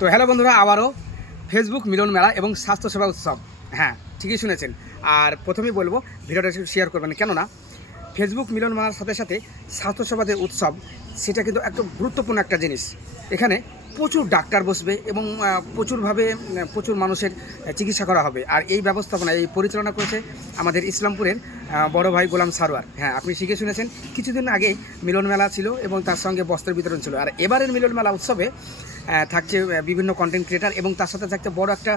তো হ্যালো বন্ধুরা, আবারও ফেসবুক মিলন মেলা এবং স্বাস্থ্যসেবা উৎসব। হ্যাঁ, ঠিকই শুনেছেন। আর প্রথমেই বলবো ভিডিওটা একটু শেয়ার করবেন, কেননা ফেসবুক মিলন মেলার সাথে সাথে স্বাস্থ্যসেবা যে উৎসব, সেটা কিন্তু একটা গুরুত্বপূর্ণ একটা জিনিস। এখানে প্রচুর ডাক্তার বসবে এবং প্রচুর মানুষের চিকিৎসা করা হবে। আর এই ব্যবস্থাপনা, এই পরিচালনা করেছে আমাদের ইসলামপুরের বড় ভাই গোলাম সারোয়ার। হ্যাঁ, আপনি শিখে শুনেছেন, কিছুদিন আগেই মিলন মেলা ছিল এবং তার সঙ্গে বস্ত্র বিতরণ ছিল। আর এবারের মিলন মেলা উৎসবে থাকছে বিভিন্ন কন্টেন্ট ক্রিয়েটার এবং তার সাথে থাকছে বড় একটা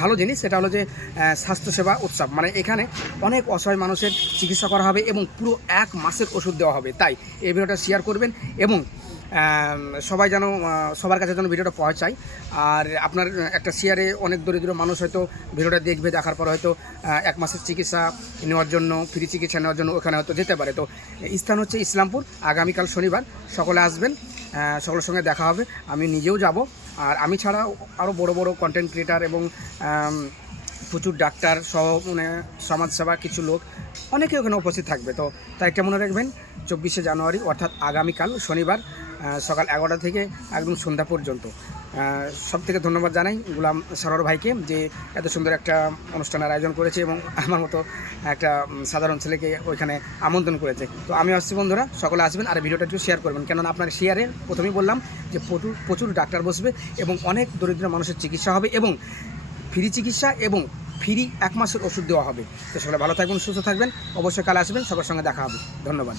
ভালো জিনিস, সেটা হলো যে স্বাস্থ্যসেবা উৎসব। মানে এখানে অনেক অসহায় মানুষের চিকিৎসা করা হবে এবং পুরো 1 মাসের ওষুধ দেওয়া হবে। তাই এই ভিডিওটা শেয়ার করবেন এবং সবাই যেন সবার কাছে যেন ভিডিওটা পৌঁছায়। আর আপনার একটা শেয়ারে অনেক দরিদ্র মানুষ হয়তো ভিডিওটা দেখবে, দেখার পর হয়তো 1 মাসের চিকিৎসা নেওয়ার জন্য, ফ্রি চিকিৎসা নেওয়ার জন্য ওখানে হয়তো যেতে পারে। তো স্থান হচ্ছে ইসলামপুর, আগামীকাল শনিবার। সকলে আসবেন, সকলের সঙ্গে দেখা হবে। আমি নিজেও যাব, আর আমি ছাড়াও আরও বড় বড় কন্টেন্ট ক্রিয়েটার এবং প্রচুর ডাক্তার সহ মানে সমাজসেবা কিছু লোক অনেকে ওখানে উপস্থিত থাকবে। তো তাই একটা মনে রাখবেন, 24শে জানুয়ারি অর্থাৎ আগামীকাল শনিবার সকাল 11টা থেকে একদম সন্ধ্যা পর্যন্ত। সব থেকে ধন্যবাদ জানাই গোলাম সারোয়ার ভাইকে, যে এত সুন্দর একটা অনুষ্ঠানের আয়োজন করেছে এবং আমার মতো একটা সাধারণ ছেলেকে ওইখানে আমন্ত্রণ করেছে। তো আমি আসছি বন্ধুরা, সকলে আসবেন আর ভিডিওটা একটু শেয়ার করবেন, কেননা আপনার শেয়ারে প্রথমেই বললাম যে প্রচুর ডাক্তার বসবে এবং অনেক দরিদ্র মানুষের চিকিৎসা হবে এবং ফ্রি চিকিৎসা এবং ফ্রি 1 মাসের ওষুধ দেওয়া হবে। তো সকলে ভালো থাকবেন, সুস্থ থাকবেন, অবশ্যই কাল আসবেন, সবার সঙ্গে দেখা হবে। ধন্যবাদ।